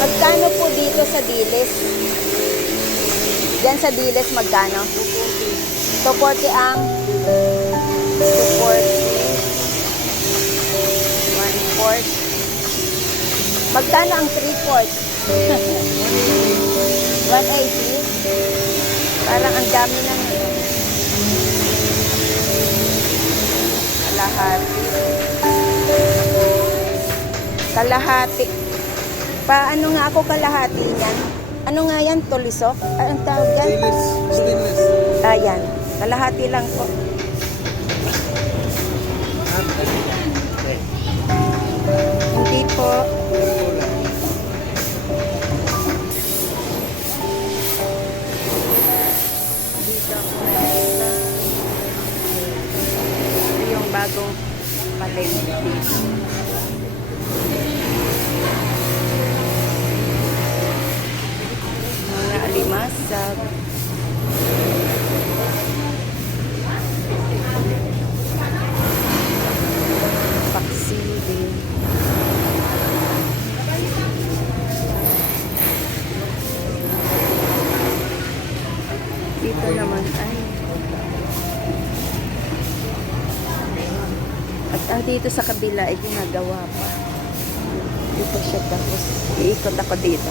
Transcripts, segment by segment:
Magkano po dito sa dilis? Diyan sa dilis magkano? 240 ang 240 1 Magkano ang 3 quart? 180 Parang ang dami na ngayon. Kalahati. Kalahati. Paano nga ako kalahati niyan? Ano nga yan? Tulisok? Ah, ang tawag yan? Stainless. Stainless. Ayan. Kalahati lang po. Alimasag. Paksili. Dito naman ay at dito sa kabila ay ginagawa pa. Dito siya tapos iikot ako dito.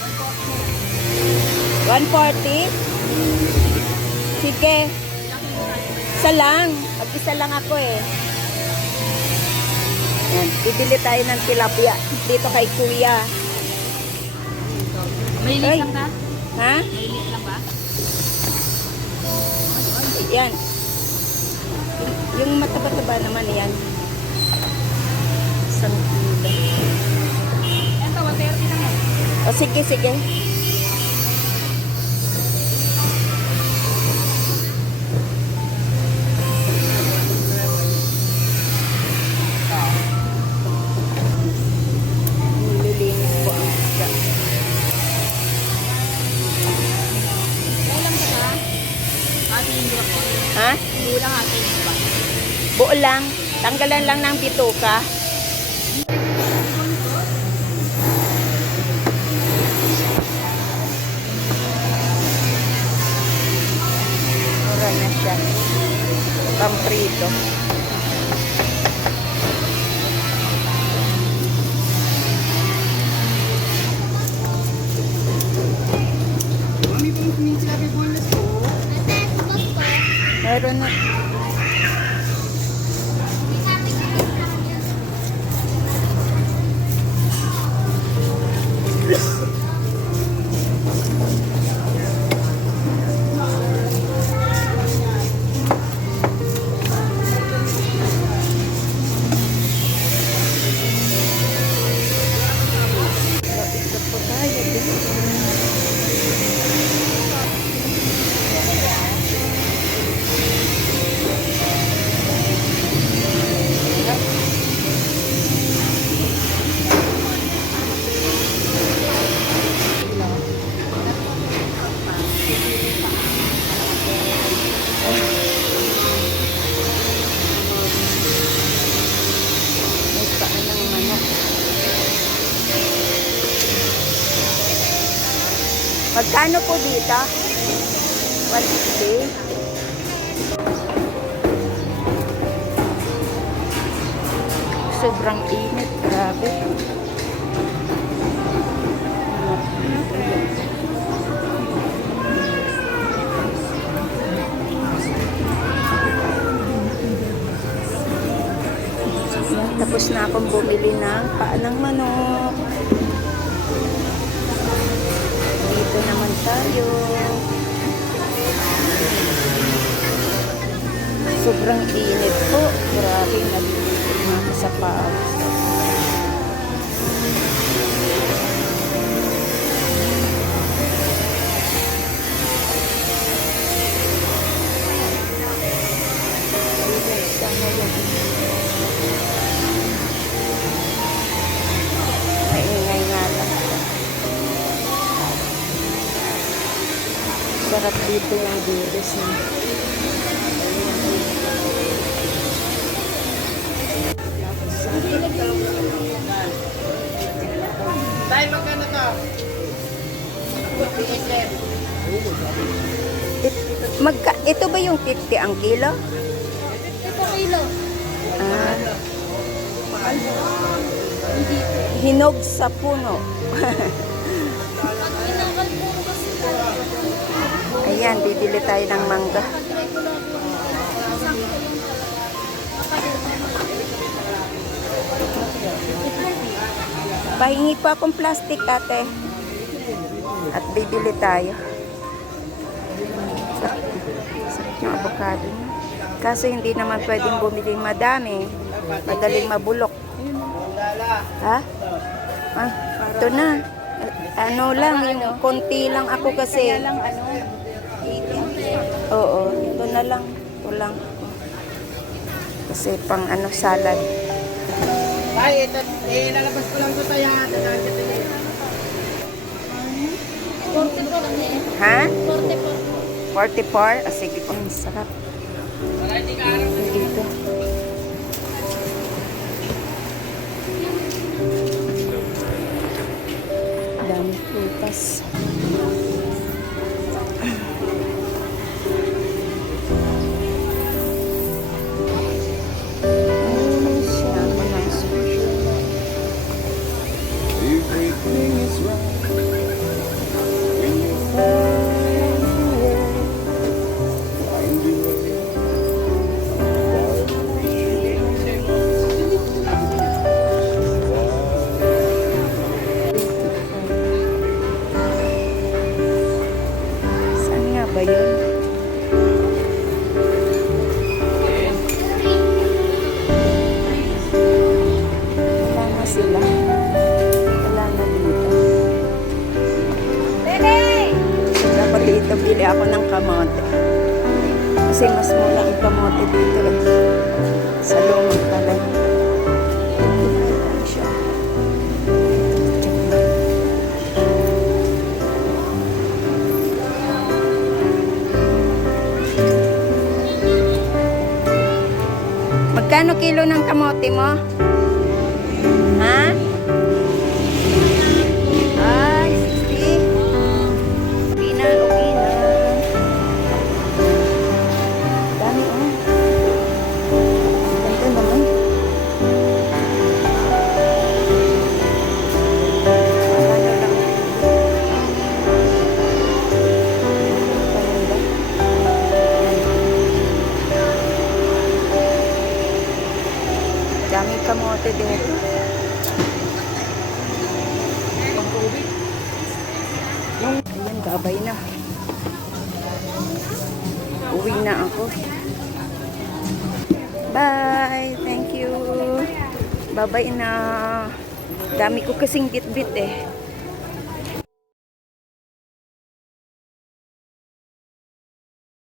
140? Sige. Isa lang. Mag-isa lang ako eh. Yan. Bibili tayo ng tilapia dito kay kuya. May Ay. lang ba? Ha? May lang ba? Yan. Yung mataba-taba naman yan. Isang kilo. Yan to, 130 lang yan. O sige, sige. Ha? Kulang yung buwak. Buo lang. Tanggalan lang ng bituka. Mura na siya. Pamprito. Meron na. Magkano po dito? 150. Sobrang init, grabe. Tapos na akong bumili ng paa ng manok. Tayo. Sobrang init po. Grabe, na sa pawis. Dito yung gildes na. Tayo magkano to? It, magka, ito ba yung 50 ang kilo? Ito kilo. Ah. Hinog sa puno. Ayan, bibili tayo ng mangga. Pahingi pa akong plastic, ate. At bibili tayo. Sarap yung avocado niya. Kaso hindi naman pwedeng bumili madami. Madaling mabulok. Ha? Ah, ito na. Ano lang, yung konti lang ako kasi. lang ano, Oo, ito na lang. Ito lang. Kasi pang ano, salad. Tayo, ito, eh, lalabas ko lang to tayo. Dadaan ka tayo. 44 lang eh. Ha? 44. 44? Ah, sige, ang sarap. Para hindi ka araw. Dito. Dami prutas. Ng Uwi na ako. Bye! Thank you! Bye-bye na. Dami ko kasing bit-bit eh.